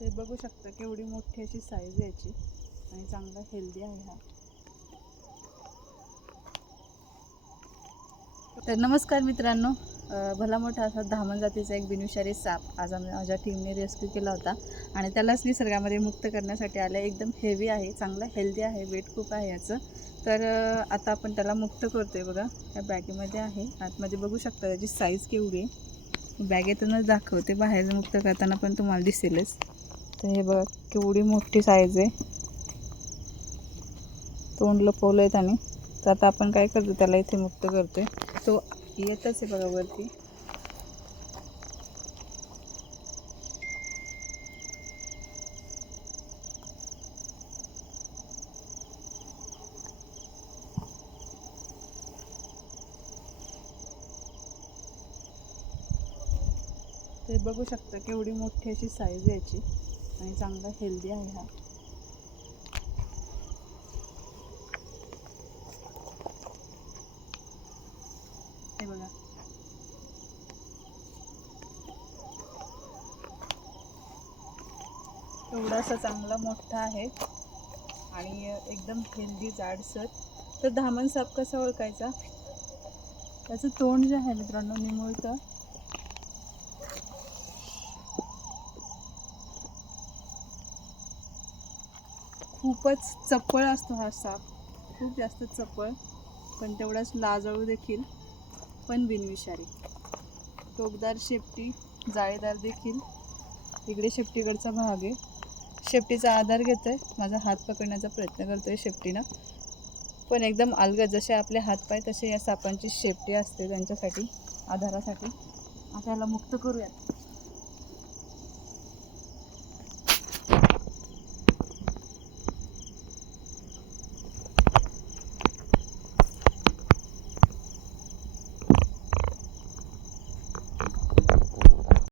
ते बघू शकता केवढी मोठी अशी साईज याची. आणि चांगला हेल्दी आहे हा. तर नमस्कार मित्रांनो. भला मोठा असा धामण जातीचा एक बिनुशारी साप आज आम्ही माझ्या टीमने रेस्क्यू केला होता. आणि त्यालाच निसर्गामध्ये मुक्त करण्यासाठी आलं. एकदम हेवी आहे चांगला हेल्दी आहे वेट खूप आहे याचं. तर आता आपण त्याला मुक्त करतोय बघा. या बॅगेमध्ये आहे. आतमध्ये बघू शकता त्याची साईज केवढी आहे. बॅगेतूनच दाखवते. बाहेर मुक्त करताना पण तुम्हाला दिसेलच. तर हे बघा केवढी मोठी साईज आहे. तोंड लपवलं आहे त्याने. तर आता आपण काय करतो त्याला इथे मुक्त करतोय. तो येतच आहे बघा वरती. ते बघू शकता केवढी मोठी अशी साईज याची. आणि चांगला हेल्दी आहे हा. हे बघा. एवढासा चांगला मोठा आहे. आणि एकदम हेल्दी जाडसर. तर धामण साप कसा ओळखायचा? त्याचं तोंड जे आहे मित्रांनो निमुळतं. खूपच चपळ असतो हा साप. खूप जास्त चपळ पण तेवढाच लाजळू देखील पण बिनविषारी. टोकदार शेपटी जाळीदार देखील इकडे शेपटीकडचा भाग आहे. शेपटीचा आधार घेतोय. माझा हात पकडण्याचा प्रयत्न करतोय शेपटीनं. पण एकदम अलगद जसे आपले हातपाय तसे या सापांची शेपटी असते त्यांच्यासाठी आधारासाठी. आता याला मुक्त करूयात.